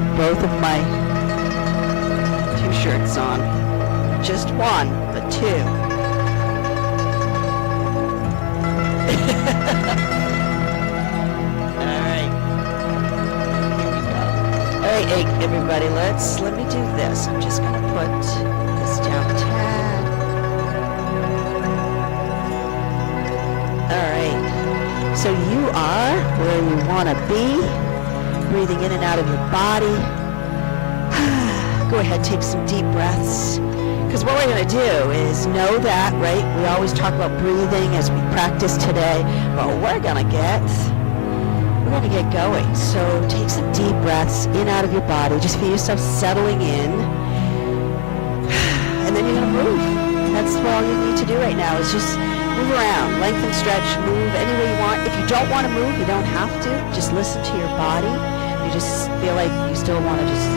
keep both of my two shirts on. Just one, but two. Alright. Here we go. Alright, everybody, let me do this. I'm just going to put this down a tad. Alright. So you are where you want to be. Breathing in and out of your body. Go ahead, take some deep breaths. Because what we're going to do is know that, right? We always talk about breathing as we practice today, but we're going to get going. So take some deep breaths in out of your body. Just feel yourself settling in. And then you're going to move. That's all you need to do right now is just move around, lengthen, stretch, move any way you want. If you don't want to move, you don't have to. Just listen to your body. You just feel like you still want to just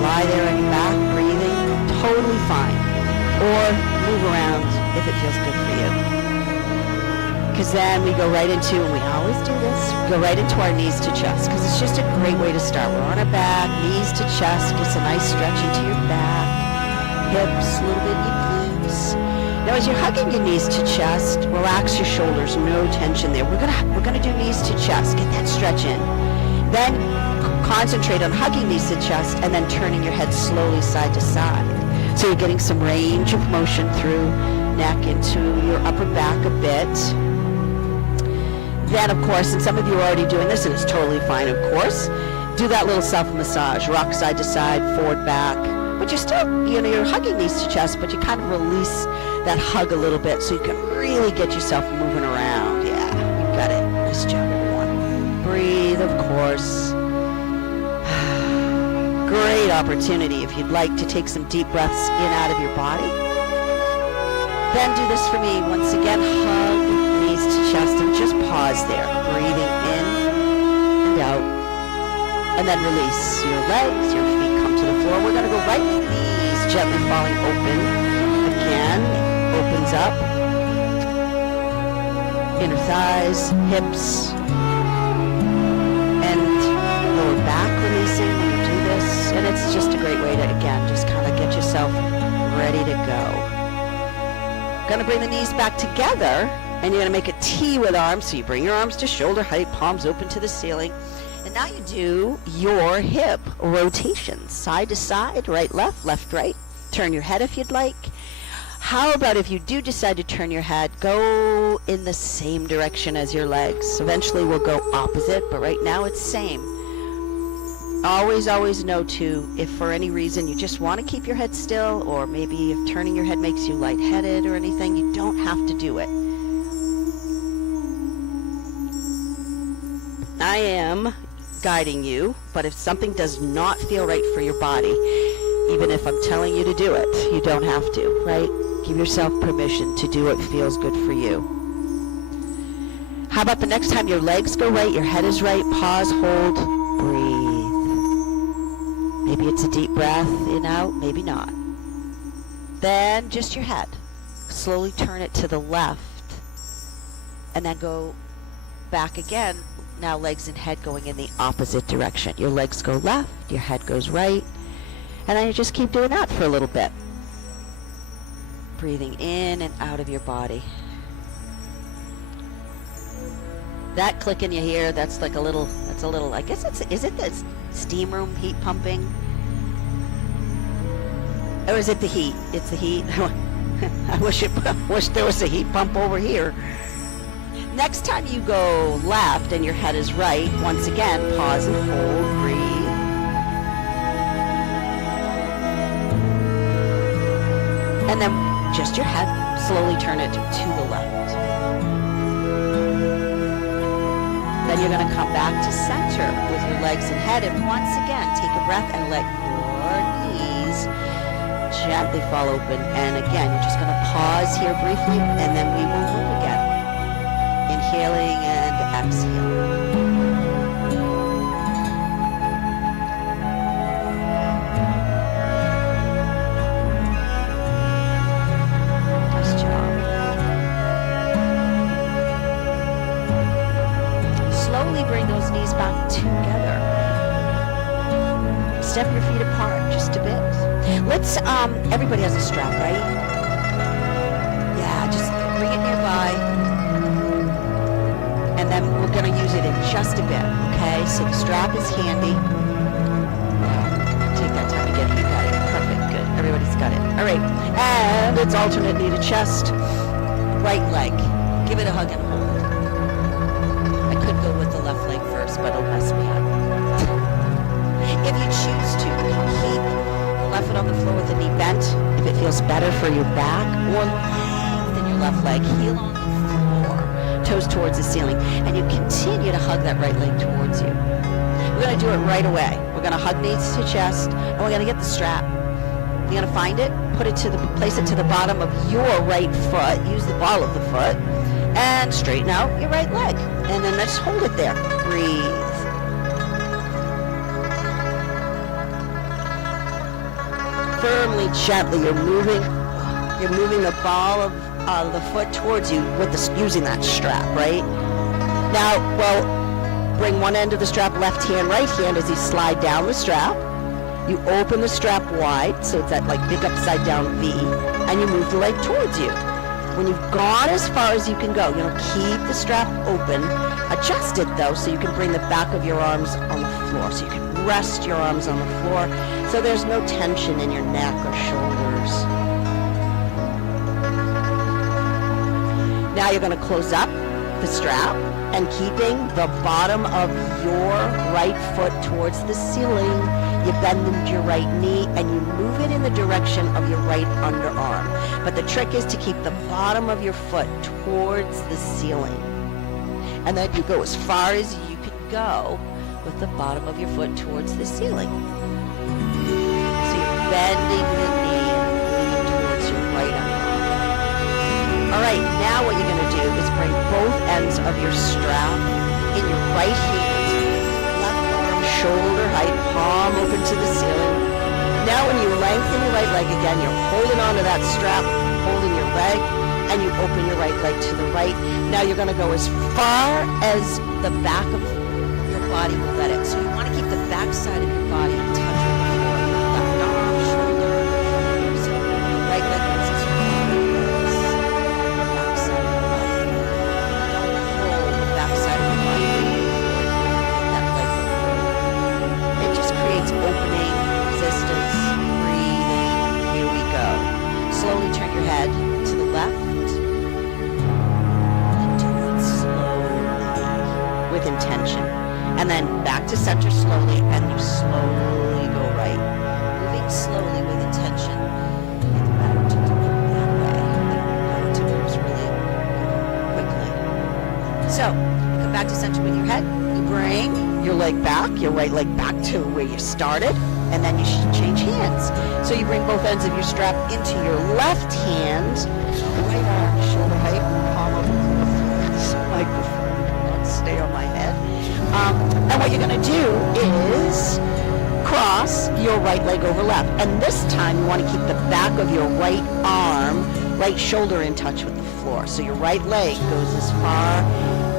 lie there on your back, breathing. Totally fine. Or move around if it feels good for you. Because then we go right into, and we always do this, go right into our knees to chest, because it's just a great way to start. We're on our back, knees to chest, gets a nice stretch into your back, hips, a little bit in your glutes. Now as you're hugging your knees to chest, relax your shoulders, no tension there. We're gonna do knees to chest, get that stretch in. Then concentrate on hugging knees to chest and then turning your head slowly side to side. So you're getting some range of motion through neck into your upper back a bit. Then, of course, and some of you are already doing this, and it's totally fine, of course, do that little self-massage, rock side to side, forward, back. But you're still, you're hugging knees to chest, but you kind of release that hug a little bit so you can really get yourself moving around. Yeah, you got it. Nice job, everyone. Breathe, of course. Great opportunity if you'd like to take some deep breaths in out of your body. Then do this for me. Once again, hug knees to chest and just pause there. Breathing in and out. And then release your legs, your feet come to the floor. We're going to go right with knees gently falling open. Again, opens up. Inner thighs, hips, and lower back releasing. And it's just a great way to, again, just kind of get yourself ready to go. Going to bring the knees back together, and you're going to make a T with arms. So you bring your arms to shoulder height, palms open to the ceiling. And now you do your hip rotations, side to side, right, left, right. Turn your head if you'd like. How about if you do decide to turn your head, go in the same direction as your legs. Eventually we'll go opposite, but right now it's same. Always know too, if for any reason you just want to keep your head still, or maybe if turning your head makes you lightheaded or anything, you don't have to do it. I am guiding you, but if something does not feel right for your body, even if I'm telling you to do it, you don't have to, right? Give yourself permission to do what feels good for you. How about the next time your legs go right, your head is right, pause, hold, breathe. Maybe it's a deep breath in, out, maybe not. Then just your head. Slowly turn it to the left. And then go back again. Now legs and head going in the opposite direction. Your legs go left, your head goes right. And then you just keep doing that for a little bit. Breathing in and out of your body. That clicking you hear, that's like a little, I guess is it the steam room heat pumping? Or is it the heat? It's the heat. I wish there was a heat pump over here. Next time you go left and your head is right, once again, pause and hold, breathe. And then just your head, slowly turn it to the left. Then you're going to come back to center with your legs and head. And once again, take a breath and let your knees gently fall open. And again, you're just going to pause here briefly, and then we will move again. Inhaling and exhaling. step your feet apart just a bit. Let's, everybody has a strap, right? Yeah, just bring it nearby. And then we're going to use it in just a bit, okay? So the strap is handy. Take that time to get it. You got it. Perfect. Good. Everybody's got it. All right. And it's alternate knee to chest. Right leg. Give it a hug and hold. I could go with the left leg first, but it'll mess me up. If you choose to, you can keep the left foot on the floor with the knee bent if it feels better for your back, or lengthen your left leg, heel on the floor, toes towards the ceiling, and you continue to hug that right leg towards you. We're going to do it right away. We're going to hug knees to chest, and we're going to get the strap. You're going to find it, place it to the bottom of your right foot, use the ball of the foot, and straighten out your right leg. And then let's hold it there. Breathe. Firmly, gently, you're moving the ball of the foot towards you with using that strap, right? Now, well, bring one end of the strap, left hand, right hand, as you slide down the strap. You open the strap wide, so it's that like big upside down V, and you move the leg towards you. When you've gone as far as you can go, keep the strap open. Adjust it though, so you can bring the back of your arms on the floor, so you can rest your arms on the floor, so there's no tension in your neck or shoulders. Now you're going to close up the strap and keeping the bottom of your right foot towards the ceiling, you bend your right knee and you move it in the direction of your right underarm. But the trick is to keep the bottom of your foot towards the ceiling. And then you go as far as you can go with the bottom of your foot towards the ceiling. So you're bending the knee and leaning towards your right underarm. All right, now what you're going to do is bring both ends of your strap in your right hand, left arm, shoulder height, palm open to the ceiling. Now when you lengthen your right leg again, you're holding onto that strap, holding your leg, and you open your right leg to the right. Now you're going to go as far as the back of your body will let it. So you want to keep the back side of your body in touch with the floor. Your left arm, shoulder, so your right leg goes as far as the back side of your body. Don't hold the back side of your body. That leg will. It just creates opening, resistance, breathing. Here we go. Slowly turn your head to the left. With intention, and then back to center slowly, and you slowly go right, moving slowly with intention. It's better to do it that way than to move really quickly. So you come back to center with your head, you bring your leg back, your right leg back to where you started, and then you should change hands. So you bring both ends of your strap into your left hand, right arm, shoulder height, palm over to the floor. This microphone stay on my head. And what you're going to do is cross your right leg over left. And this time you want to keep the back of your right arm, right shoulder in touch with the floor. So your right leg goes as far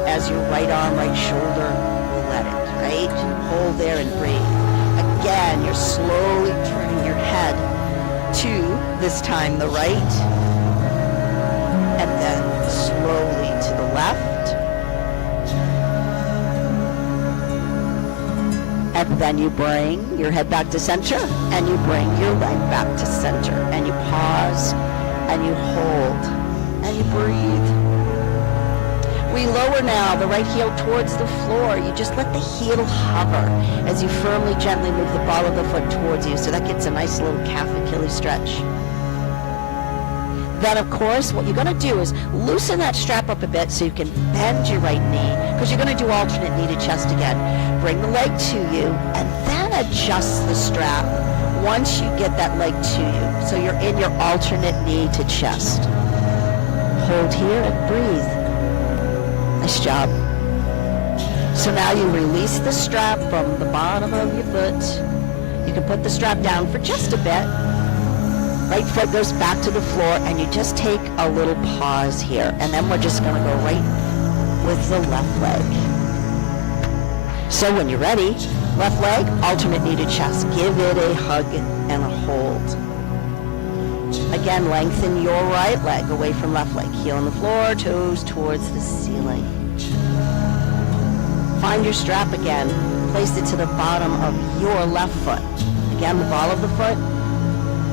as your right arm, right shoulder will let it, right? Hold there and breathe. Again, you're slowly turning your head to, this time, the right, and then slowly to the left. And then you bring your head back to center, and you bring your leg back to center, and you pause, and you hold, and you breathe. We lower now the right heel towards the floor. You just let the heel hover as you firmly, gently move the ball of the foot towards you, so that gets a nice little calf Achilles stretch. Then, of course, what you're going to do is loosen that strap up a bit so you can bend your right knee, because you're going to do alternate knee to chest again. Bring the leg to you, and then adjust the strap once you get that leg to you. So you're in your alternate knee to chest. Hold here and breathe. Nice job. So now you release the strap from the bottom of your foot. You can put the strap down for just a bit. Right foot goes back to the floor, and you just take a little pause here. And then we're just going to go right with the left leg. So when you're ready, Left leg, alternate knee to chest. Give it a hug and a hold. Again, lengthen your right leg away from left leg. Heel on the floor, toes towards the ceiling. Find your strap again. Place it to the bottom of your left foot. Again, the ball of the foot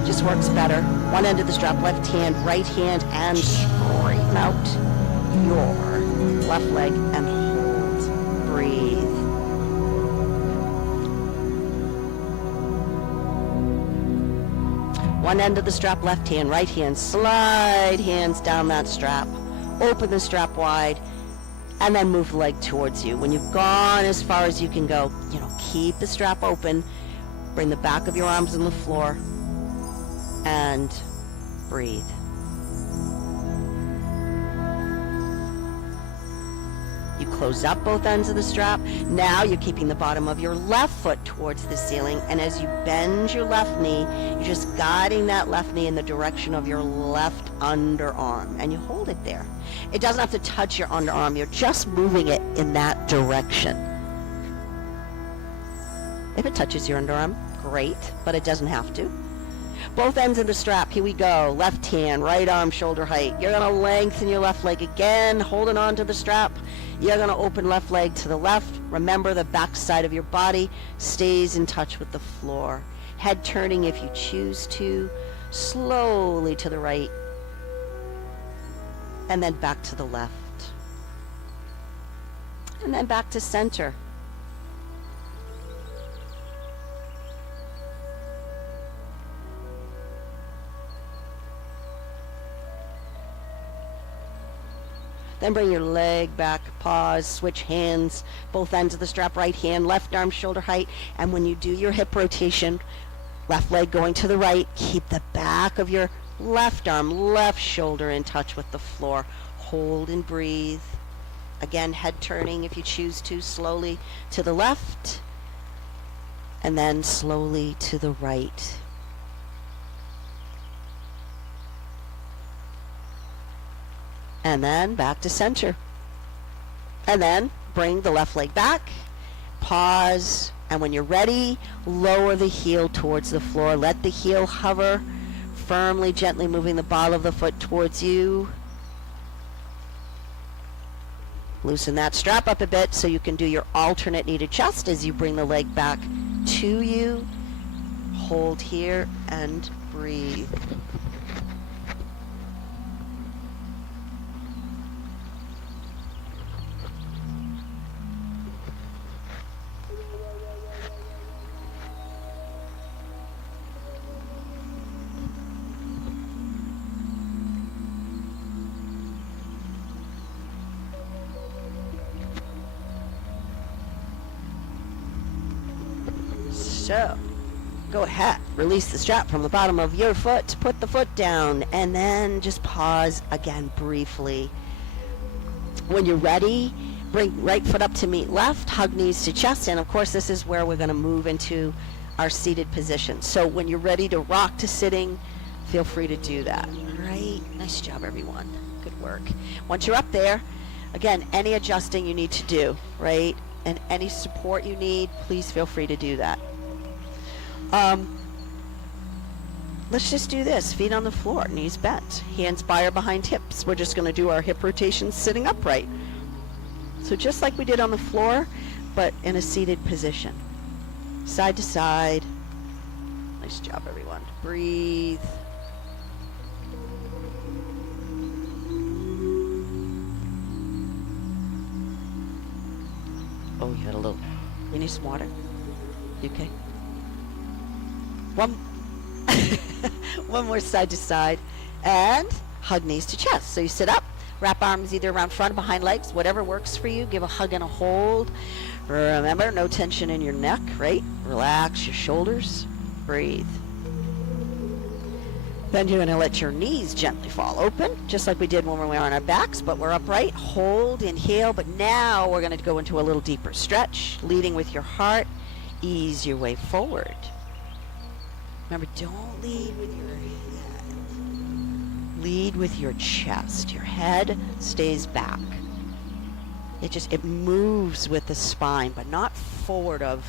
just works better. One end of the strap, left hand, right hand, and straighten out your left leg and hold. Breathe. One end of the strap, left hand, right hand, slide hands down that strap. Open the strap wide, and then move the leg towards you. When you've gone as far as you can go, keep the strap open. Bring the back of your arms on the floor, and breathe. You close up both ends of the strap. Now you're keeping the bottom of your left foot towards the ceiling, and as you bend your left knee, you're just guiding that left knee in the direction of your left underarm, and you hold it there. It doesn't have to touch your underarm. You're just moving it in that direction. If it touches your underarm, great, but it doesn't have to. Both ends of the strap, here we go. Left hand, right arm, shoulder height. You're going to lengthen your left leg again, holding on to the strap. You're going to open left leg to the left. Remember, the back side of your body stays in touch with the floor. Head turning if you choose to, slowly to the right, and then back to the left. And then back to center. Then bring your leg back, pause, switch hands, both ends of the strap, right hand, left arm, shoulder height. And when you do your hip rotation, left leg going to the right, keep the back of your left arm, left shoulder in touch with the floor. Hold and breathe. Again, head turning if you choose to, slowly to the left, and then slowly to the right. And then back to center. And then bring the left leg back, pause, and when you're ready, lower the heel towards the floor. Let the heel hover, firmly, gently moving the ball of the foot towards you. Loosen that strap up a bit so you can do your alternate knee to chest as you bring the leg back to you. Hold here and breathe. So, go ahead, release the strap from the bottom of your foot, put the foot down, and then just pause again briefly. When you're ready, bring right foot up to meet left, hug knees to chest, and of course this is where we're going to move into our seated position. So when you're ready to rock to sitting, feel free to do that. All right, nice job everyone, good work. Once you're up there, again, any adjusting you need to do, right, and any support you need, please feel free to do that. Let's just do this. Feet on the floor, knees bent, hands by or behind hips. We're just going to do our hip rotations sitting upright. So just like we did on the floor, but in a seated position. Side to side. Nice job, everyone. Breathe. Oh, you had a little. You need some water? You okay? One more side to side, and hug knees to chest. So you sit up, wrap arms either around front or behind legs, whatever works for you. Give a hug and a hold. Remember, no tension in your neck, right? Relax your shoulders. Breathe. Then you're going to let your knees gently fall open, just like we did when we were on our backs, but we're upright. Hold, inhale, but now we're going to go into a little deeper stretch, leading with your heart. Ease your way forward. Remember, don't lead with your head. Lead with your chest. Your head stays back. It moves with the spine, but not forward of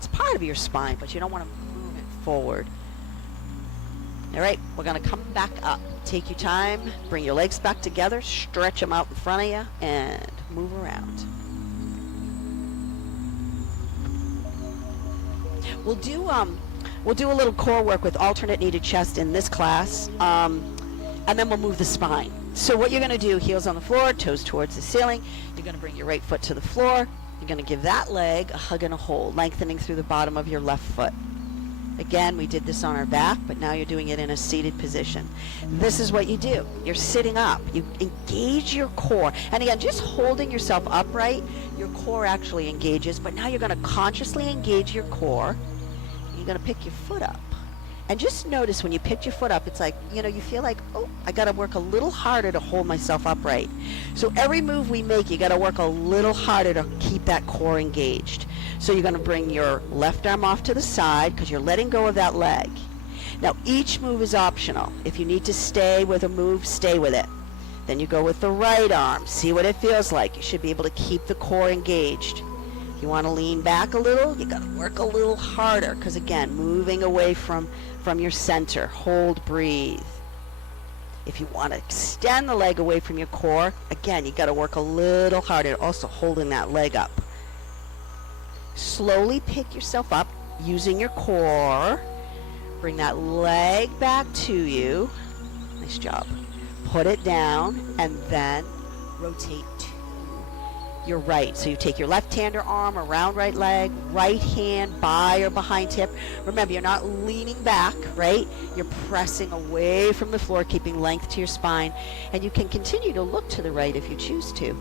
It's part of your spine, but you don't want to move it forward. All right, we're going to come back up. Take your time, bring your legs back together, stretch them out in front of you, and move around. We'll do a little core work with alternate knee to chest in this class, and then we'll move the spine. So what you're going to do, heels on the floor, toes towards the ceiling. You're going to bring your right foot to the floor. You're going to give that leg a hug and a hold, lengthening through the bottom of your left foot. Again, we did this on our back, but now you're doing it in a seated position. This is what you do. You're sitting up. You engage your core. And again, just holding yourself upright, your core actually engages, but now you're going to consciously engage your core. You're going to pick your foot up. And just notice when you pick your foot up, it's like, you feel like, oh, I got to work a little harder to hold myself upright. So every move we make, you got to work a little harder to keep that core engaged. So you're going to bring your left arm off to the side because you're letting go of that leg. Now, each move is optional. If you need to stay with a move, stay with it. Then you go with the right arm. See what it feels like. You should be able to keep the core engaged. If you want to lean back a little, you got to work a little harder because, again, moving away from your center. Hold, breathe. If you want to extend the leg away from your core, again, you got to work a little harder, also holding that leg up. Slowly pick yourself up using your core. Bring that leg back to you. Nice job. Put it down and then rotate to your right. So you take your left hand or arm around right leg, right hand by or behind hip. Remember, you're not leaning back, right? You're pressing away from the floor, keeping length to your spine. And you can continue to look to the right if you choose to.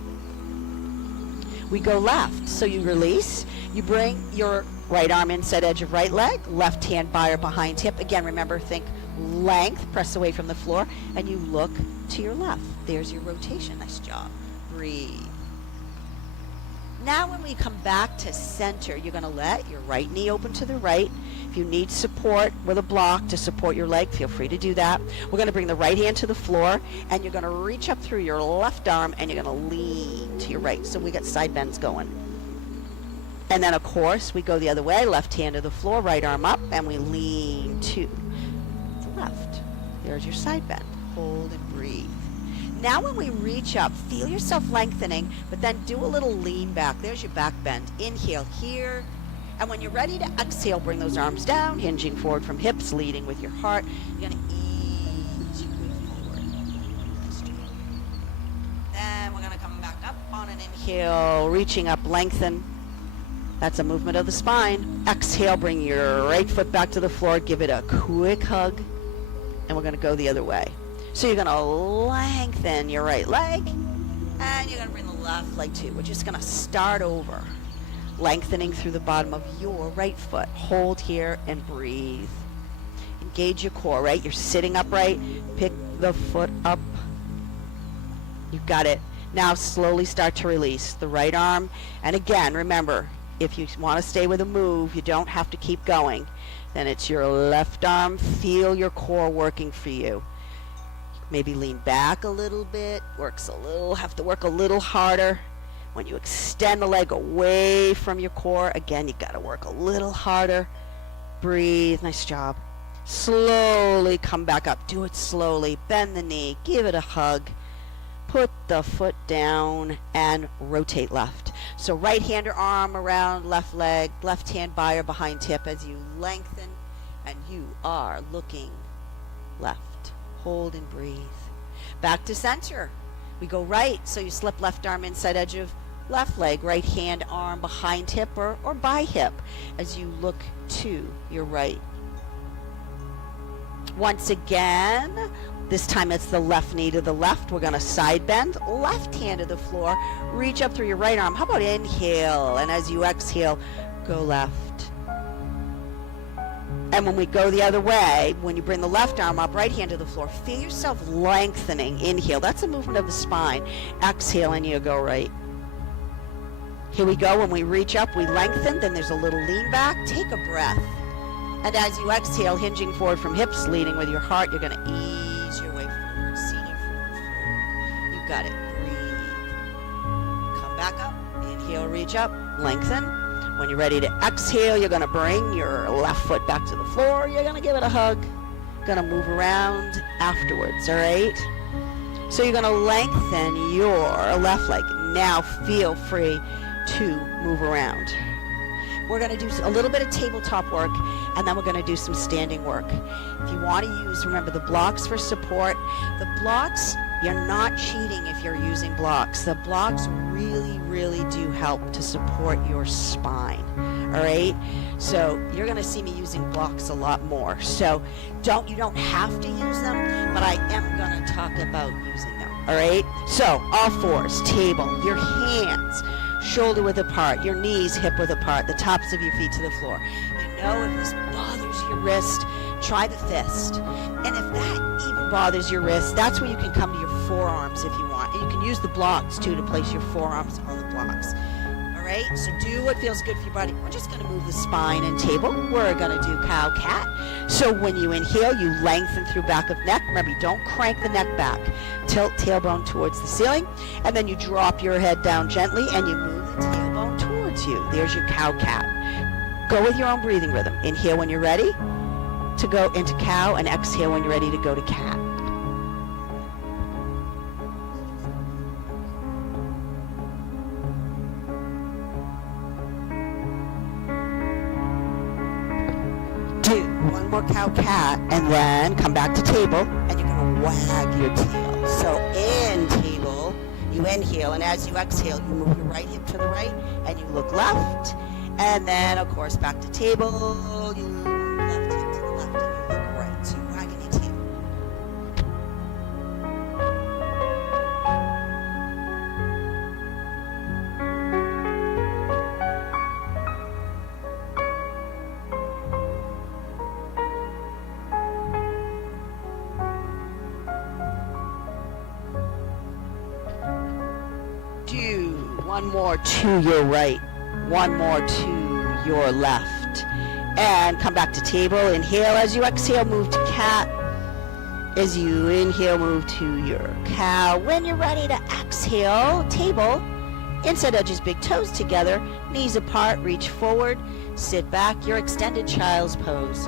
We go left. So you release. You bring your right arm inside edge of right leg, left hand by or behind hip. Again, remember, think length, press away from the floor, and you look to your left. There's your rotation. Nice job. Breathe. Now when we come back to center, you're going to let your right knee open to the right. If you need support with a block to support your leg, feel free to do that. We're going to bring the right hand to the floor, and you're going to reach up through your left arm, and you're going to lean to your right. So we got side bends going. And then, of course, we go the other way, left hand to the floor, right arm up, and we lean to the left. There's your side bend. Hold and breathe. Now when we reach up, feel yourself lengthening, but then do a little lean back. There's your back bend. Inhale here. And when you're ready to exhale, bring those arms down, hinging forward from hips, leading with your heart. You're going to ease your way forward. Then we're going to come back up on an inhale, reaching up, lengthen. That's a movement of the spine. Exhale, bring your right foot back to the floor. Give it a quick hug. And we're going to go the other way. So you're going to lengthen your right leg, and you're going to bring the left leg too. We're just going to start over, lengthening through the bottom of your right foot. Hold here and breathe. Engage your core, right? You're sitting upright. Pick the foot up. You got it. Now slowly start to release the right arm. And again, remember, if you want to stay with a move, you don't have to keep going. Then it's your left arm. Feel your core working for you. Maybe lean back a little bit, have to work a little harder. When you extend the leg away from your core, again, you got to work a little harder. Breathe, nice job. Slowly come back up. Do it slowly. Bend the knee, give it a hug. Put the foot down and rotate left. So right hand or arm around left leg, left hand by or behind hip as you lengthen, and you are looking left. Hold and breathe. Back to center. We go right, so you slip left arm inside edge of left leg, right hand arm behind hip or by hip as you look to your right. Once again, this time it's the left knee to the left. We're going to side bend, left hand to the floor, reach up through your right arm. How about inhale? And as you exhale, go left. And when we go the other way, when you bring the left arm up, right hand to the floor, feel yourself lengthening. Inhale. That's a movement of the spine. Exhale, and you go right. Here we go. When we reach up, we lengthen. Then there's a little lean back. Take a breath. And as you exhale, hinging forward from hips, leading with your heart, you're going to ease your way forward. Senior forward. You got it. Breathe. Come back up. Inhale, reach up. Lengthen. When you're ready to exhale, you're going to bring your left foot back to the floor. You're going to give it a hug. Going to move around afterwards, all right? So you're going to lengthen your left leg. Now feel free to move around. We're going to do a little bit of tabletop work, and then we're going to do some standing work. If you want to use, remember, the blocks for support. The blocks, you're not cheating if you're using blocks. The blocks really, really do help to support your spine, all right? So you're going to see me using blocks a lot more. So you don't have to use them, but I am going to talk about using them, all right? So all fours, table, your hands shoulder width apart, your knees hip width apart, the tops of your feet to the floor. You know, if this bothers your wrist, try the fist. And if that even bothers your wrist, that's where you can come to your forearms if you want. And you can use the blocks too to place your forearms on the blocks. All right, so do what feels good for your body. We're just going to move the spine and table. We're going to do cow cat. So when you inhale, you lengthen through back of neck. Remember, you don't crank the neck back. Tilt tailbone towards the ceiling, and then you drop your head down gently and you move the tailbone towards you. There's your cow cat. Go with your own breathing rhythm. Inhale when you're ready to go into cow, and exhale when you're ready to go to cat. Do one more cow cat, and then come back to table, and you're going to wag your tail. So in table, you inhale, and as you exhale, you move your right hip to the right, and you look left. And then, of course, back to table, you left hip to the left, and you look right. So you're wagging your tail. Do one more to your right, one more to your left, and come back to table. Inhale as you exhale, move to cat. As you inhale, move to your cow. When you're ready to exhale, table, inside edges, big toes together, knees apart, reach forward, sit back, your extended child's pose.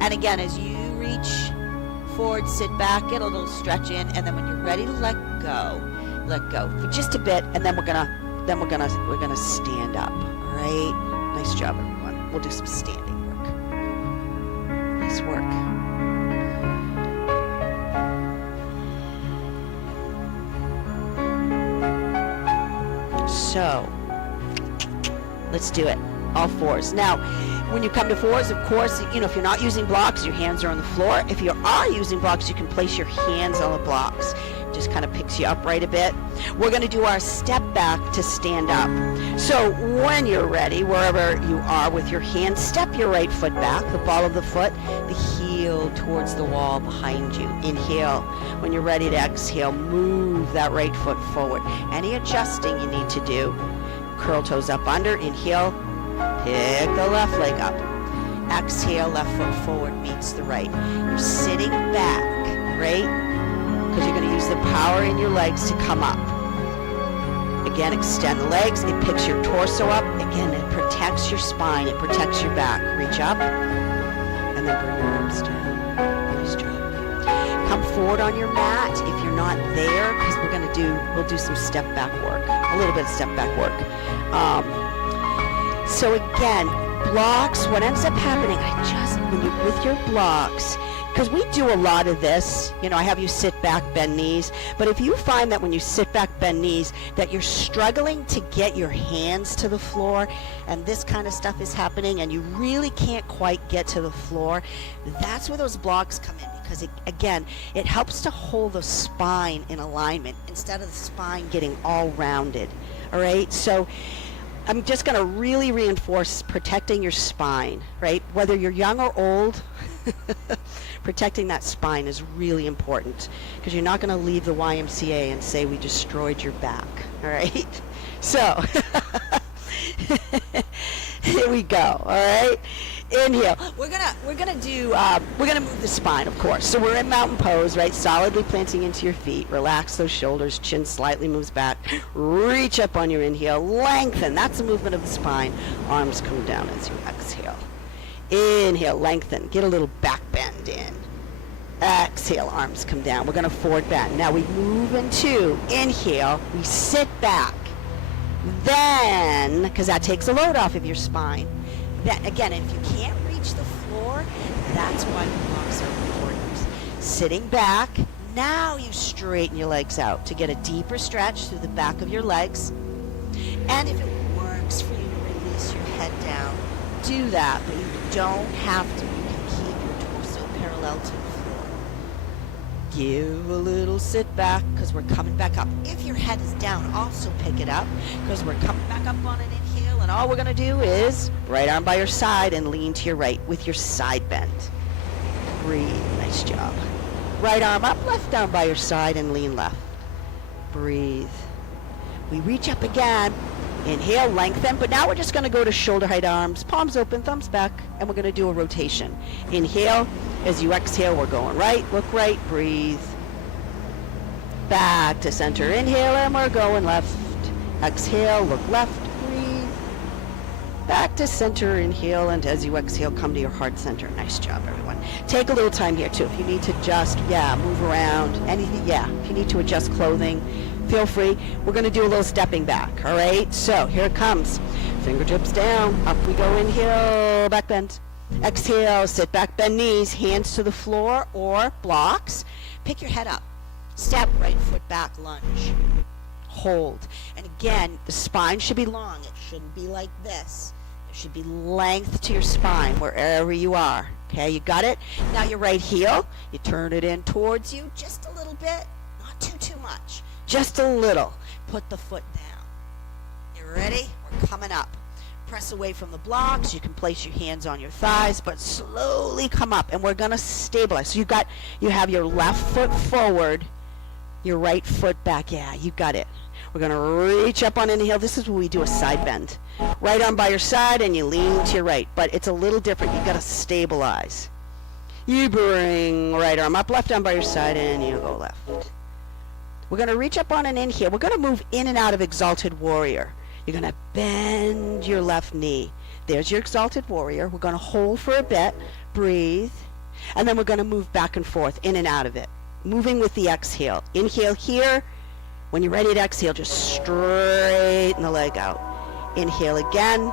And again, as you reach forward, sit back, get a little stretch in, and then when you're ready to let go for just a bit, and then we're gonna stand up. All right, nice job, everyone. We'll do some standing work. Nice work. So let's do it. All fours. Now, when you come to fours, of course, you know, if you're not using blocks, your hands are on the floor. If you are using blocks, you can place your hands on the blocks. Just kind of picks you upright a bit. We're going to do our step back to stand up. So when you're ready, wherever you are with your hands, step your right foot back, the ball of the foot, the heel towards the wall behind you. Inhale. When you're ready to exhale, move that right foot forward. Any adjusting you need to do. Curl toes up under. Inhale. Pick the left leg up. Exhale, left foot forward meets the right. You're sitting back, right? Because you're going to use the power in your legs to come up. Again, extend the legs. It picks your torso up. Again, it protects your spine. It protects your back. Reach up, and then bring your arms down. Nice job. Come forward on your mat if you're not there, because we'll do some step back work. A little bit of step back work. So again, blocks, what ends up happening, when you're with your blocks, because we do a lot of this, you know, I have you sit back, bend knees, but if you find that when you sit back, bend knees, that you're struggling to get your hands to the floor, and this kind of stuff is happening, and you really can't quite get to the floor, that's where those blocks come in, because it helps to hold the spine in alignment instead of the spine getting all rounded, all right? So I'm just going to really reinforce protecting your spine, right? Whether you're young or old, protecting that spine is really important, because you're not going to leave the YMCA and say we destroyed your back, all right? So here we go, all right? Inhale. We're gonna move the spine, of course. So we're in mountain pose, right? Solidly planting into your feet. Relax those shoulders. Chin slightly moves back. Reach up on your inhale. Lengthen. That's the movement of the spine. Arms come down as you exhale. Inhale. Lengthen. Get a little back bend in. Exhale. Arms come down. We're gonna forward bend. Now we move into inhale. We sit back. Then, because that takes a load off of your spine. That, again, if you can't reach the floor, that's why the blocks are important. Sitting back, now you straighten your legs out to get a deeper stretch through the back of your legs. And if it works for you to release your head down, do that, but you don't have to. You can keep your torso parallel to the floor. Give a little sit back, because we're coming back up. If your head is down, also pick it up, because we're coming back up on an inhale, and all we're going to do is right arm by your side and lean to your right with your side bend. Breathe. Nice job. Right arm up, left arm by your side and lean left. Breathe. We reach up again. Inhale, lengthen, but now we're just going to go to shoulder height arms, palms open, thumbs back, and we're going to do a rotation. Inhale. As you exhale, we're going right, look right, breathe. Back to center. Inhale, and we're going left. Exhale, look left, breathe. Back to center, inhale, and as you exhale, come to your heart center. Nice job, everyone. Take a little time here, too. If you need to just, move around, anything, if you need to adjust clothing, feel free. We're going to do a little stepping back, all right? So here it comes. Fingertips down, up we go, inhale, back bend. Exhale, sit back, bend knees, hands to the floor or blocks. Pick your head up. Step, right foot back, lunge. Hold. And again, the spine should be long. It shouldn't be like this. There should be length to your spine wherever you are. Okay, you got it? Now your right heel, you turn it in towards you just a little bit. Not too much. Just a little. Put the foot down. You ready? We're coming up. Press away from the blocks. You can place your hands on your thighs, but slowly come up, and we're going to stabilize. So you have your left foot forward, your right foot back. Yeah, you got it. We're going to reach up on inhale. This is where we do a side bend. Right arm by your side, and you lean to your right, but it's a little different. You've got to stabilize. You bring right arm up, left arm by your side, and you go left. We're going to reach up on an inhale. We're going to move in and out of exalted warrior. You're going to bend your left knee. There's your exalted warrior. We're going to hold for a bit, breathe, and then we're going to move back and forth, in and out of it, moving with the exhale. Inhale here. When you're ready to exhale, just straighten the leg out. Inhale again.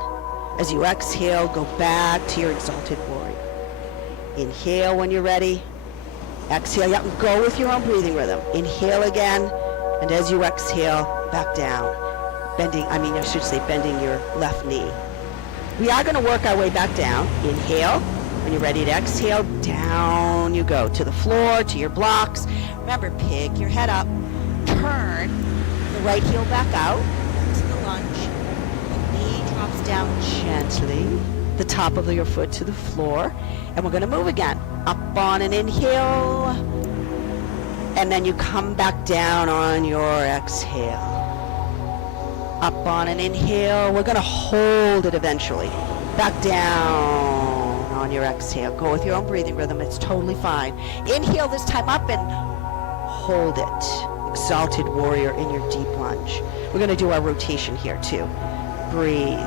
As you exhale, go back to your exalted warrior. Inhale when you're ready. Exhale. Yeah, go with your own breathing rhythm. Inhale again, and as you exhale, back down. Bending your left knee. We are going to work our way back down. Inhale. When you're ready to exhale, down you go to the floor, to your blocks. Remember, pick your head up. Turn the right heel back out to the lunge. The knee drops down gently. The top of your foot to the floor. And we're going to move again. Up on an inhale. And then you come back down on your exhale. Up on an inhale. We're going to hold it eventually. Back down on your exhale. Go with your own breathing rhythm. It's totally fine. Inhale this time up and hold it. Exalted warrior in your deep lunge. We're going to do our rotation here too. Breathe.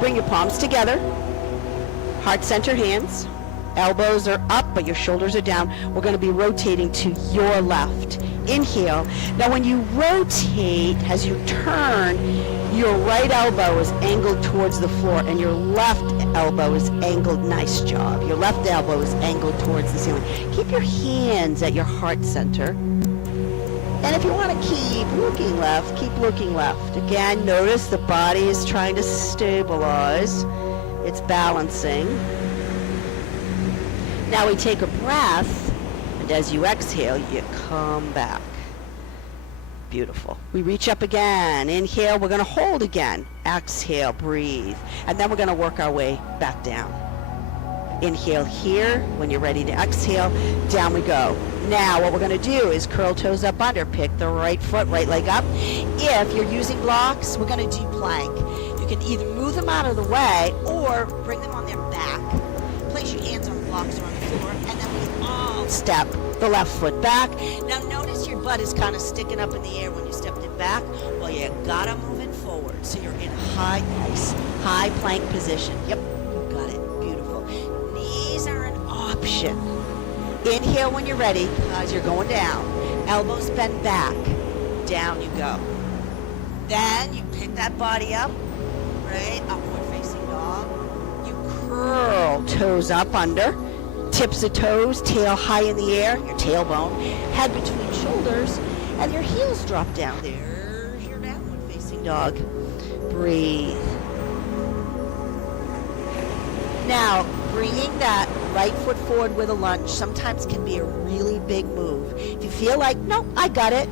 Bring your palms together. Heart center hands. Elbows are up, but your shoulders are down. We're going to be rotating to your left. Inhale. Now when you rotate, as you turn, your right elbow is angled towards the floor and your left elbow is angled. Nice job. Your left elbow is angled towards the ceiling. Keep your hands at your heart center. And if you want to keep looking left, keep looking left. Again, notice the body is trying to stabilize. It's balancing. Now we take a breath, and as you exhale, you come back. Beautiful. We reach up again. Inhale, we're going to hold again. Exhale, breathe. And then we're going to work our way back down. Inhale here. When you're ready to exhale, down we go. Now what we're going to do is curl toes up under. Pick the right foot, right leg up. If you're using blocks, we're going to do plank. You You can either move them out of the way or bring them on their back. Place your hands on the blocks or on the floor, and then we all step the left foot back. Now notice your butt is kind of sticking up in the air when you stepped it back. Well, you gotta move it forward so you're in a high plank position. Yep, you got it. Beautiful. Knees are an option. Inhale when you're ready, as you're going down. Elbows bend back. Down you go. Then you pick that body up, right? Upward facing dog. You curl toes up under. Tips of toes, tail high in the air, your tailbone, head between shoulders, and your heels drop down. There's your downward facing dog. Breathe. Now, bringing that right foot forward with a lunge sometimes can be a really big move. If you feel like, no, I got it,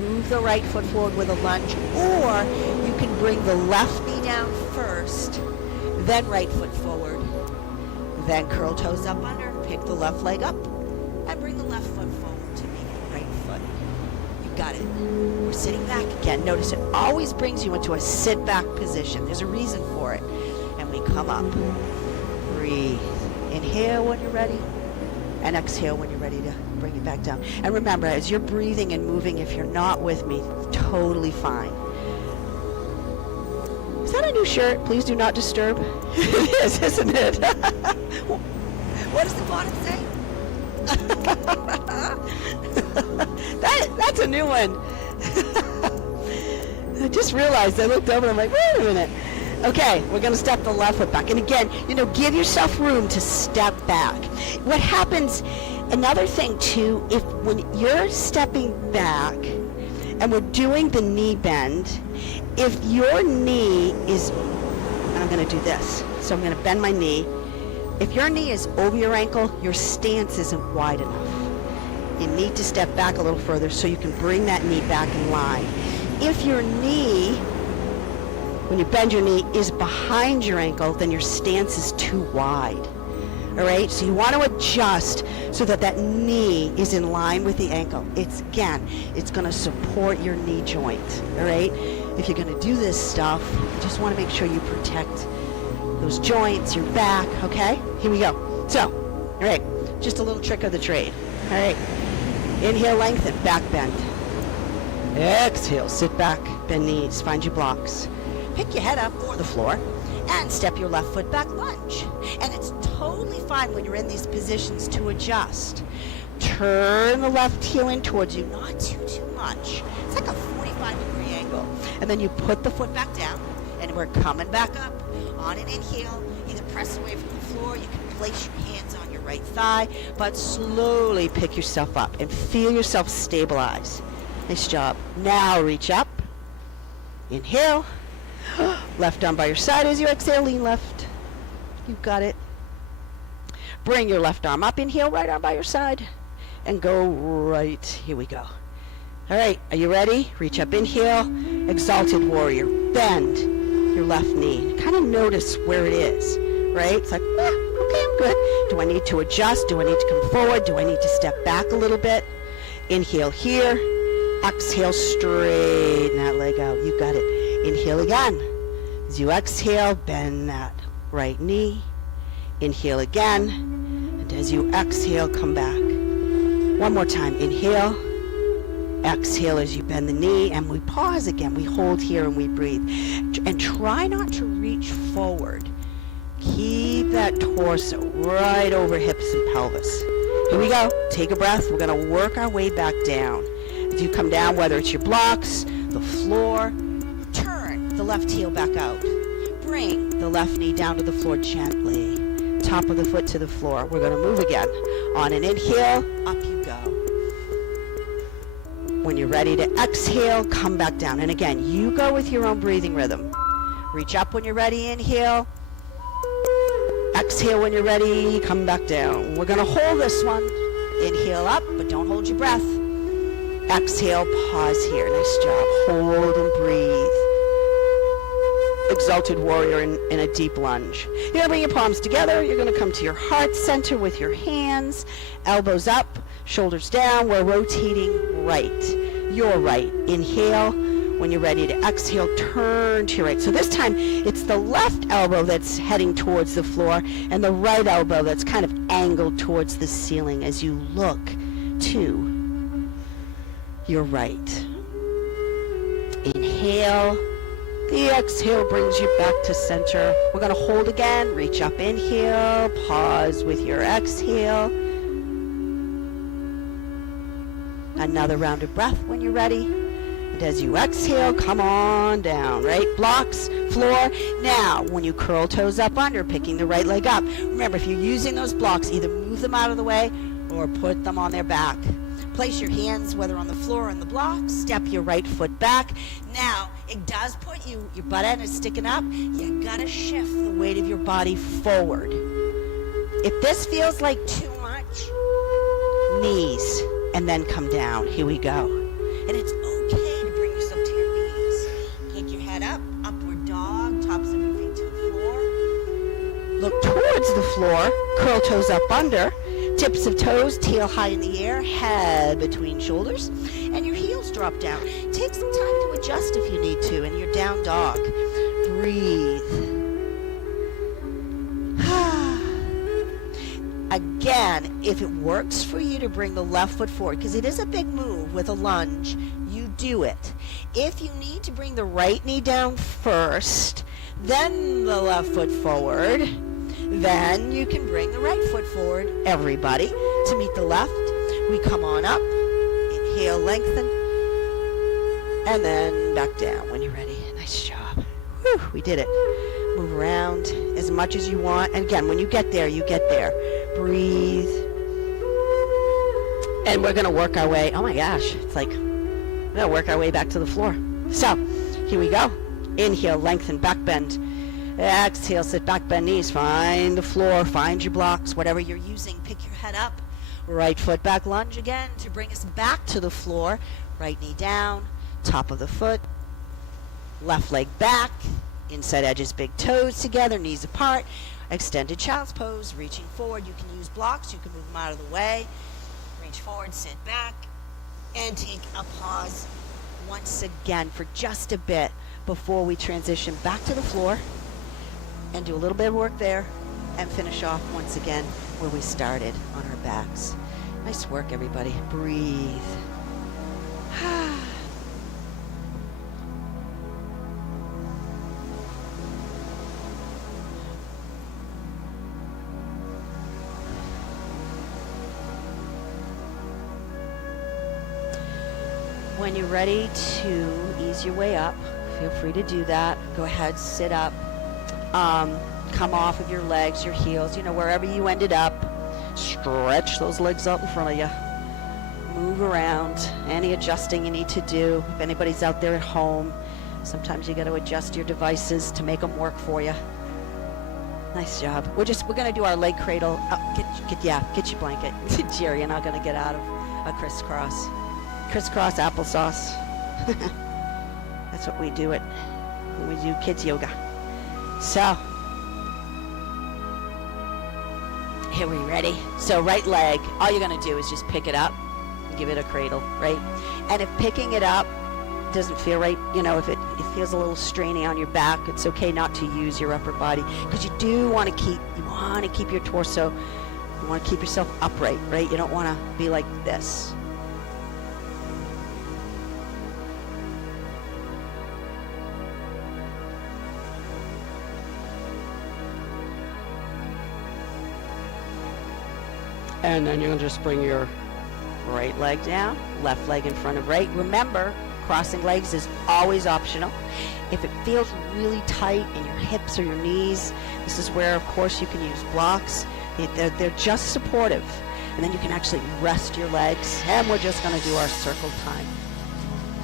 move the right foot forward with a lunge, or you can bring the left knee down first, then right foot forward, then curl toes up under, pick the left leg up, and bring the left foot forward to meet the right foot. You got it. We're sitting back again. Notice it always brings you into a sit back position. There's a reason for it. And we come up. Breathe. Inhale when you're ready, and exhale when you're ready to bring it back down. And remember, as you're breathing and moving, if you're not with me, totally fine. Is that a new shirt? Please do not disturb. It is, isn't it? What does the bottom say? That's a new one. I just realized, I looked over and I'm like, wait a minute. Okay, we're going to step the left foot back. And again, give yourself room to step back. What happens, another thing too, if when you're stepping back and we're doing the knee bend, if your knee is, and I'm going to do this, so I'm going to bend my knee. If your knee is over your ankle, your stance isn't wide enough. You need to step back a little further so you can bring that knee back in line. If your knee, when you bend your knee, is behind your ankle, then your stance is too wide. All right, so you want to adjust so that that knee is in line with the ankle. It's going to support your knee joint. All right, if you're going to do this stuff, you just want to make sure you protect those joints, your back. Okay, here we go. So, all right, just a little trick of the trade. All right, inhale, lengthen, back bend. Exhale, sit back, bend knees, find your blocks. Pick your head up or the floor and step your left foot back, lunge. And it's totally fine when you're in these positions to adjust. Turn the left heel in towards you, not too much. It's like a 45-degree angle. And then you put the foot back down, and we're coming back up. On an inhale, either press away from the floor, you can place your hands on your right thigh, but slowly pick yourself up and feel yourself stabilize. Nice job. Now reach up. Inhale. Left arm by your side as you exhale, lean left. You got it. Bring your left arm up, inhale, right arm by your side, and go right. Here we go. All right, are you ready? Reach up, inhale, exalted warrior. Bend your left knee. Kind of notice where it is, right? It's like, okay, I'm good. Do I need to adjust? Do I need to come forward? Do I need to step back a little bit? Inhale here. Exhale, straighten that leg out. You got it. Inhale again. As you exhale, bend that right knee. Inhale again. And as you exhale, come back. One more time. Inhale. Exhale as you bend the knee. And we pause again. We hold here and we breathe. And try not to reach forward. Keep that torso right over hips and pelvis. Here we go. Take a breath. We're going to work our way back down. As you come down, whether it's your blocks, the floor, turn the left heel back out. Bring the left knee down to the floor gently. Top of the foot to the floor. We're going to move again. On an inhale, up you go. When you're ready to exhale, come back down. And again, you go with your own breathing rhythm. Reach up when you're ready, inhale. Exhale when you're ready, come back down. We're going to hold this one. Inhale up, but don't hold your breath. Exhale, pause here. Nice job. Hold and breathe. Exalted warrior in a deep lunge. You're going to bring your palms together. You're going to come to your heart center with your hands. Elbows up, shoulders down. We're rotating right. Your right. Inhale. When you're ready to exhale, turn to your right. So this time, it's the left elbow that's heading towards the floor and the right elbow that's kind of angled towards the ceiling as you look to your right. Inhale. The exhale brings you back to center. We're going to hold again. Reach up, inhale. Pause with your exhale. Another round of breath when you're ready. And as you exhale, come on down, right? Blocks, floor. Now, when you curl toes up under, picking the right leg up. Remember, if you're using those blocks, either move them out of the way or put them on their back. Place your hands, whether on the floor or on the block. Step your right foot back. Now, it does put you, your butt end is sticking up. You gotta shift the weight of your body forward. If this feels like too much, knees, and then come down. Here we go. And it's okay to bring yourself to your knees. Take your head up, upward dog, tops of your feet to the floor. Look towards the floor, curl toes up under. Tips of toes, tail high in the air, head between shoulders, and your heels drop down. Take some time to adjust if you need to in your down dog. Breathe. Again, if it works for you to bring the left foot forward, because it is a big move with a lunge, you do it. If you need to bring the right knee down first, then the left foot forward, then you can bring the right foot forward, everybody, to meet the left. We come on up, inhale, lengthen, and then back down when you're ready. Nice job. Whew, we did it. Move around as much as you want. And again, when you get there, you get there. Breathe. And we're going to work our way. Oh my gosh, it's like we're going to work our way back to the floor. So, here we go. Inhale, lengthen, back bend. Exhale, sit back, bend knees. Find the floor, find your blocks, whatever you're using. Pick your head up. Right foot back, lunge again to bring us back to the floor. Right knee down, top of the foot. Left leg back, inside edges, big toes together, knees apart. Extended child's pose, reaching forward. You can use blocks, you can move them out of the way. Reach forward, sit back, and take a pause once again for just a bit before we transition back to the floor and do a little bit of work there and finish off once again where we started on our backs. Nice work, everybody. Breathe. When you're ready to ease your way up, feel free to do that. Go ahead, sit up. Come off of your legs, your heels, wherever you ended up. Stretch those legs out in front of you. Move around. Any adjusting you need to do. If anybody's out there at home, sometimes you got to adjust your devices to make them work for you. Nice job. We're going to do our leg cradle. Get your blanket. Jerry, you're not going to get out of a crisscross. Crisscross applesauce. That's what we do when we do kids yoga. So, here we ready? So right leg, all you're going to do is just pick it up and give it a cradle, right? And if picking it up doesn't feel right, if it feels a little straining on your back, it's okay not to use your upper body, because you do want to keep your torso, you want to keep yourself upright, right? You don't want to be like this. And then you're going to just bring your right leg down, left leg in front of right. Remember, crossing legs is always optional. If it feels really tight in your hips or your knees, this is where, of course, you can use blocks. They're just supportive. And then you can actually rest your legs. And we're just going to do our circle time.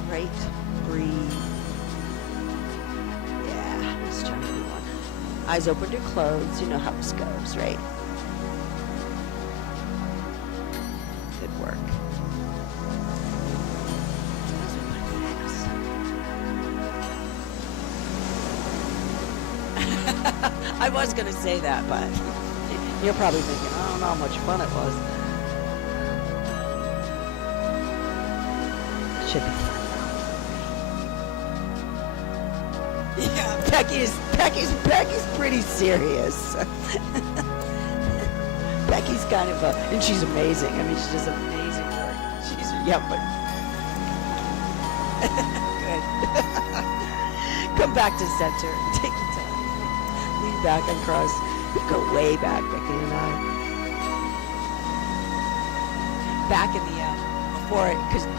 Right? Breathe. Yeah, let's try everyone. Eyes open or closed. You know how this goes, right? Work. I was going to say that, but you're probably thinking, I don't know how much fun it was. Should be fun. Yeah, Becky's pretty serious. Becky's kind of and she's amazing. I mean, she does amazing work. But good. Come back to center. Take your time. Lean back and cross. We go way back, Becky and I. Back in the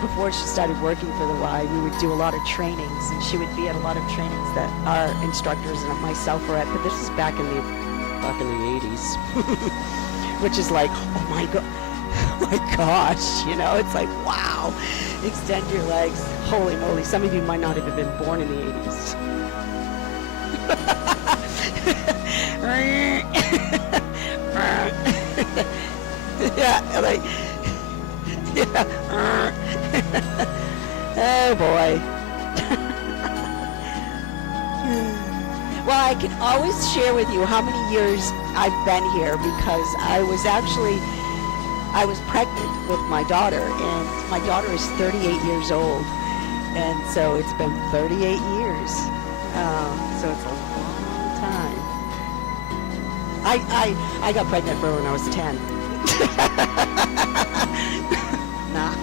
before she started working for the Y, we would do a lot of trainings, and she would be at a lot of trainings that our instructors and myself were at. But this is back in the 80s, which is like, oh my gosh, you know, it's like, wow, extend your legs. Holy moly, some of you might not have even been born in the 80s. Yeah, like. Yeah. Oh boy. Well, I can always share with you how many years I've been here, because I was pregnant with my daughter, and my daughter is 38 years old, and so it's been 38 years. So it's a long time. I got pregnant for her when I was 10. Nah.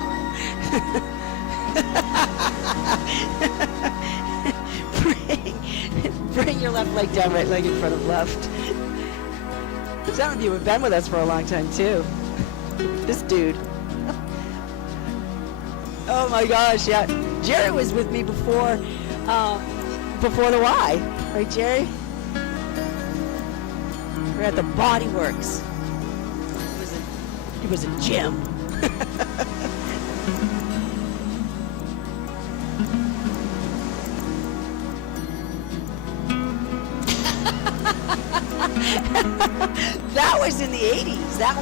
Bring your left leg down, right leg in front of left. Some of you have been with us for a long time too. This dude. Oh my gosh, yeah. Jerry was with me before the Y. Right, Jerry? We're at the Body Works. It was a gym. That was in the 80s. That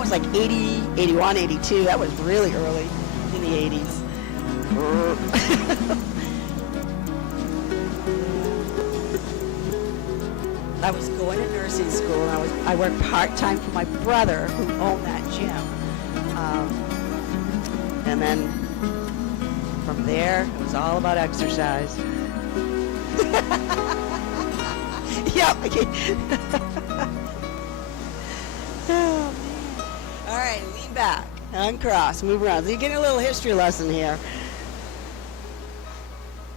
was like 80, 81, 82. That was really early in the 80s. I was going to nursing school, and I worked part-time for my brother who owned that gym. And then from there, it was all about exercise. Yep. Okay. Oh, man. All right, lean back, uncross, move around. So you're getting a little history lesson here.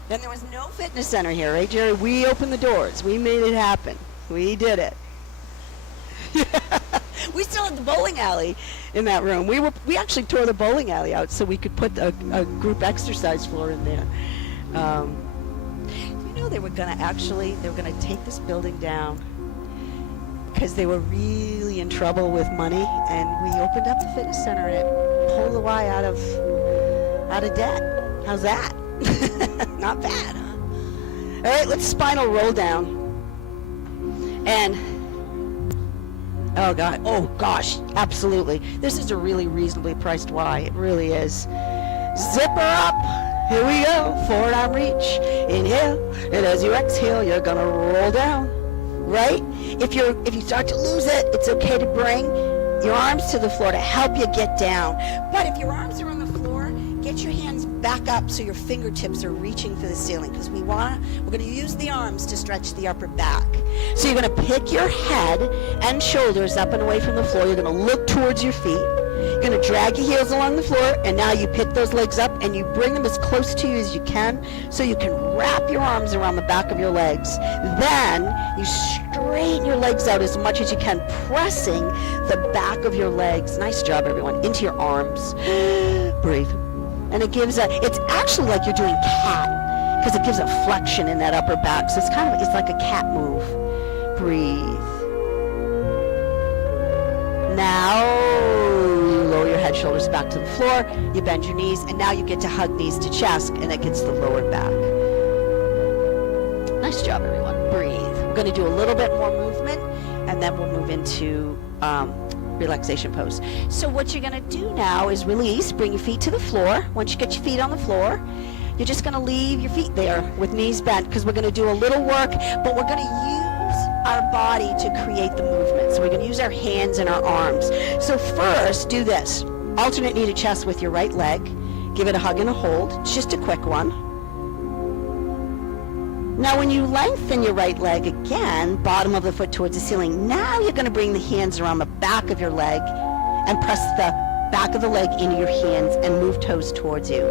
And there was no fitness center here, right, Jerry? We opened the doors. We made it happen. We did it. We still had the bowling alley in that room. We actually tore the bowling alley out so we could put a group exercise floor in there. You know, they were gonna take this building down because they were really in trouble with money, and we opened up the fitness center and it pulled the Y out of debt. How's that? Not bad, huh? All right, let's spinal roll down. And oh gosh, absolutely. This is a really reasonably priced Y. It really is. Zipper up. Here we go. Forward arm reach. Inhale. And as you exhale, you're gonna roll down. Right? If you start to lose it, it's okay to bring your arms to the floor to help you get down. But if your arms are on the floor, get your hands back up so your fingertips are reaching for the ceiling, because we're going to use the arms to stretch the upper back. So you're going to pick your head and shoulders up and away from the floor. You're going to look towards your feet. You're going to drag your heels along the floor, and now you pick those legs up and you bring them as close to you as you can so you can wrap your arms around the back of your legs. Then you straighten your legs out as much as you can, pressing the back of your legs. Nice job, everyone. Into your arms. Breathe. And it's actually like you're doing cat, because it gives a flexion in that upper back. So it's like a cat move. Breathe. Now you lower your head, shoulders back to the floor. You bend your knees, and now you get to hug knees to chest, and it gets the lower back. Nice job, everyone. Breathe. We're going to do a little bit more movement, and then we'll move into relaxation pose. So what you're going to do now is release. Bring your feet to the floor. Once you get your feet on the floor, you're just going to leave your feet there with knees bent, because we're going to do a little work, but we're going to use our body to create the movement. So we're going to use our hands and our arms. So first, do this. Alternate knee to chest with your right leg. Give it a hug and a hold. It's just a quick one. Now when you lengthen your right leg again, bottom of the foot towards the ceiling, now you're going to bring the hands around the back of your leg and press the back of the leg into your hands and move toes towards you.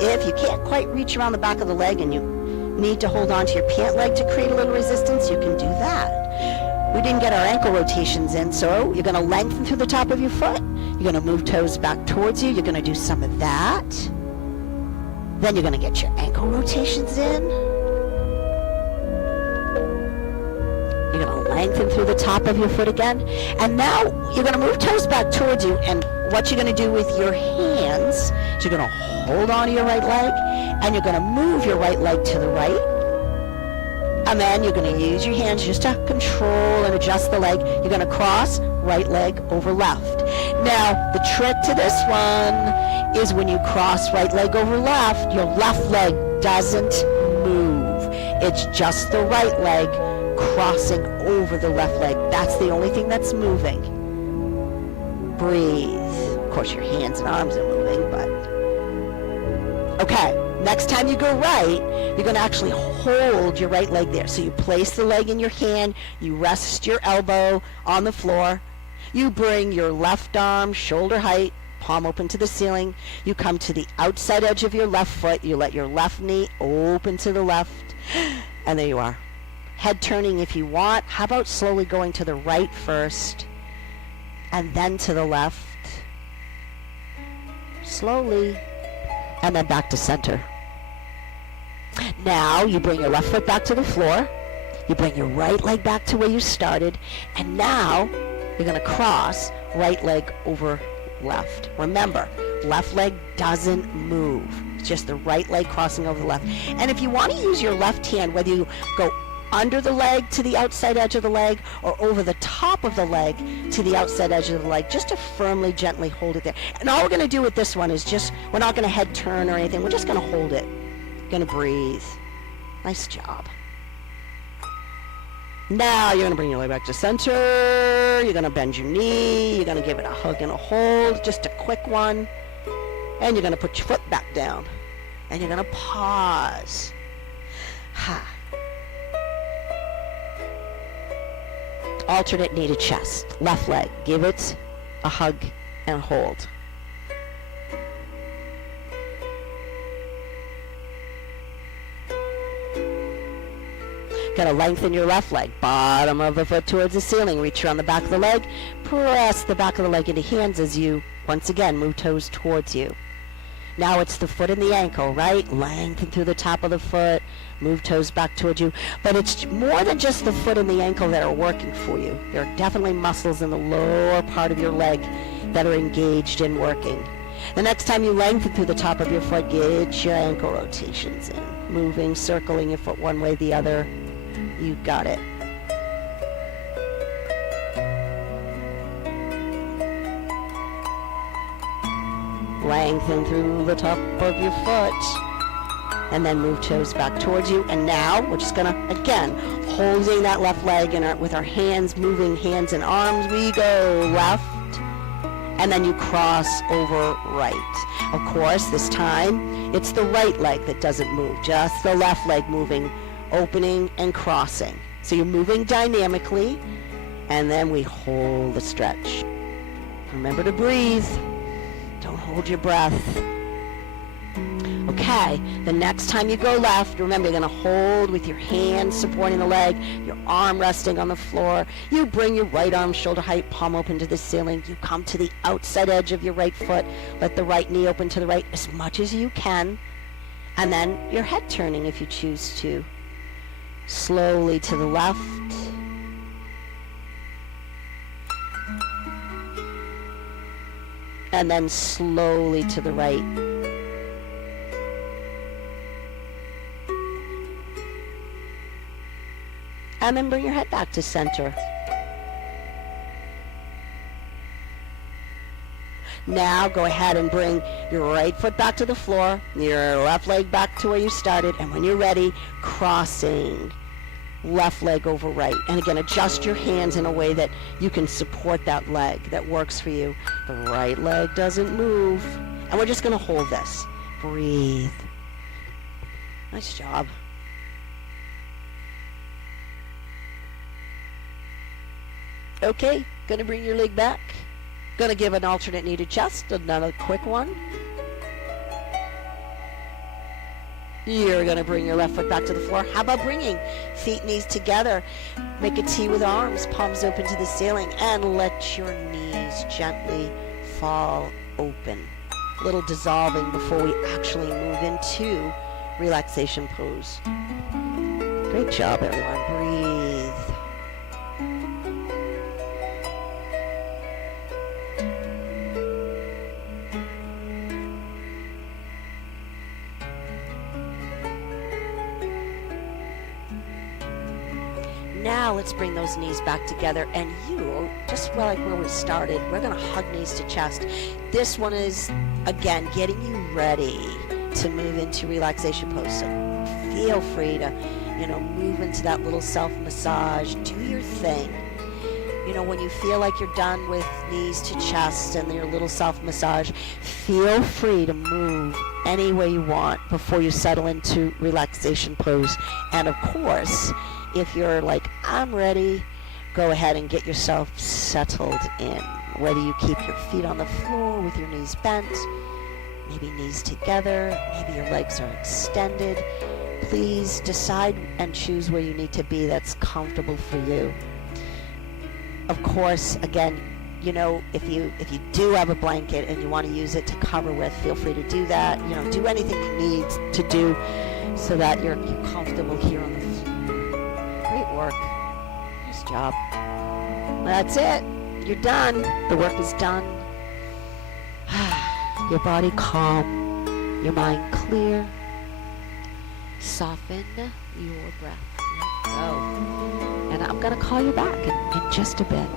If you can't quite reach around the back of the leg and you need to hold on to your pant leg to create a little resistance, you can do that. We didn't get our ankle rotations in, so you're going to lengthen through the top of your foot. You're going to move toes back towards you. You're going to do some of that. Then you're going to get your ankle rotations in. You're going to lengthen through the top of your foot again. And now you're going to move toes back towards you. And what you're going to do with your hands is you're going to hold on to your right leg. And you're going to move your right leg to the right. And then you're going to use your hands just to control and adjust the leg. You're going to cross right leg over left. Now, the trick to this one is when you cross right leg over left, your left leg doesn't move. It's just the right leg crossing over the left leg. That's the only thing that's moving. Breathe. Of course, your hands and arms are moving, but... Okay, next time you go right, you're going to actually hold your right leg there. So you place the leg in your hand, you rest your elbow on the floor, you bring your left arm shoulder height, palm open to the ceiling, you come to the outside edge of your left foot, you let your left knee open to the left, and there you are. Head turning if you want. How about slowly going to the right first, and then to the left, slowly, and then back to center. Now you bring your left foot back to the floor, you bring your right leg back to where you started, and now you're going to cross right leg over left. Remember, left leg doesn't move. It's just the right leg crossing over the left. And if you want to use your left hand, whether you go under the leg to the outside edge of the leg or over the top of the leg to the outside edge of the leg, just to firmly, gently hold it there. And all we're going to do with this one is just, we're not going to head turn or anything. We're just going to hold it. Going to breathe. Nice job. Now you're going to bring your leg back to center. You're going to bend your knee. You're going to give it a hug and a hold, just a quick one. And you're going to put your foot back down. And you're going to pause. Ha. Alternate knee to chest. Left leg. Give it a hug and hold. Got to lengthen your left leg. Bottom of the foot towards the ceiling. Reach around the back of the leg. Press the back of the leg into hands as you, once again, move toes towards you. Now it's the foot and the ankle, right? Lengthen through the top of the foot. Move toes back towards you. But it's more than just the foot and the ankle that are working for you. There are definitely muscles in the lower part of your leg that are engaged in working. The next time you lengthen through the top of your foot, get your ankle rotations in. Moving, circling your foot one way, the other. You got it. Lengthen through the top of your foot. And then move toes back towards you. And now we're just going to, again, holding that left leg in with our hands, moving hands and arms. We go left. And then you cross over right. Of course, this time, it's the right leg that doesn't move. Just the left leg moving, opening and crossing. So you're moving dynamically, and then we hold the stretch. Remember to breathe. Don't hold your breath. Okay, the next time you go left, remember you're going to hold with your hands supporting the leg, your arm resting on the floor. You bring your right arm shoulder height, palm open to the ceiling. You come to the outside edge of your right foot. Let the right knee open to the right as much as you can. And then your head turning if you choose to. Slowly to the left. And then slowly to the right. And then bring your head back to center. Now go ahead and bring your right foot back to the floor, your left leg back to where you started, and when you're ready, crossing left leg over right. And again, adjust your hands in a way that you can support that leg that works for you. The right leg doesn't move. And we're just going to hold this. Breathe. Nice job. Okay, gonna bring your leg back. Gonna give an alternate knee to chest, another quick one. You're gonna bring your left foot back to the floor. How about bringing feet, knees together? Make a T with arms, palms open to the ceiling, and let your knees gently fall open. A little dissolving before we actually move into relaxation pose. Great job, everyone. Breathe. Now let's bring those knees back together, and you, just like where we started, we're going to hug knees to chest. This one is, again, getting you ready to move into relaxation pose. So feel free to, move into that little self-massage. Do your thing. When you feel like you're done with knees to chest and your little self-massage, feel free to move any way you want before you settle into relaxation pose. And of course, if you're like, I'm ready, go ahead and get yourself settled in. Whether you keep your feet on the floor with your knees bent, maybe knees together, maybe your legs are extended. Please decide and choose where you need to be that's comfortable for you. Of course, again, if you do have a blanket and you want to use it to cover with, feel free to do that. Do anything you need to do so that you're comfortable here on the floor. Great work. Nice job. That's it. You're done. The work is done. Your body calm. Your mind clear. Soften your breath. Let go. And I'm going to call you back in just a bit.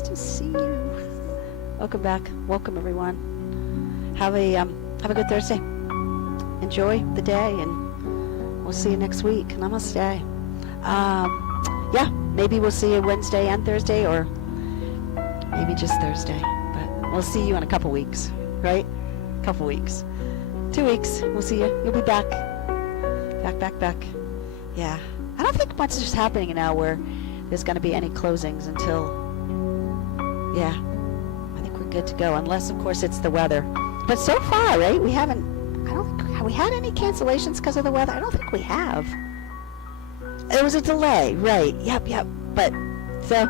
Nice to see you. Welcome back. Welcome, everyone. Have a good Thursday. Enjoy the day, and we'll see you next week. Namaste. Yeah, maybe we'll see you Wednesday and Thursday, or maybe just Thursday. But we'll see you in a couple weeks, right? Couple weeks. 2 weeks. We'll see you. You'll be back. Back. Yeah. I don't think much is happening now where there's going to be any closings until, yeah, I think we're good to go. Unless, of course, it's the weather. But so far, right, have we had any cancellations because of the weather? I don't think we have. There was a delay, right. Yep. But, so,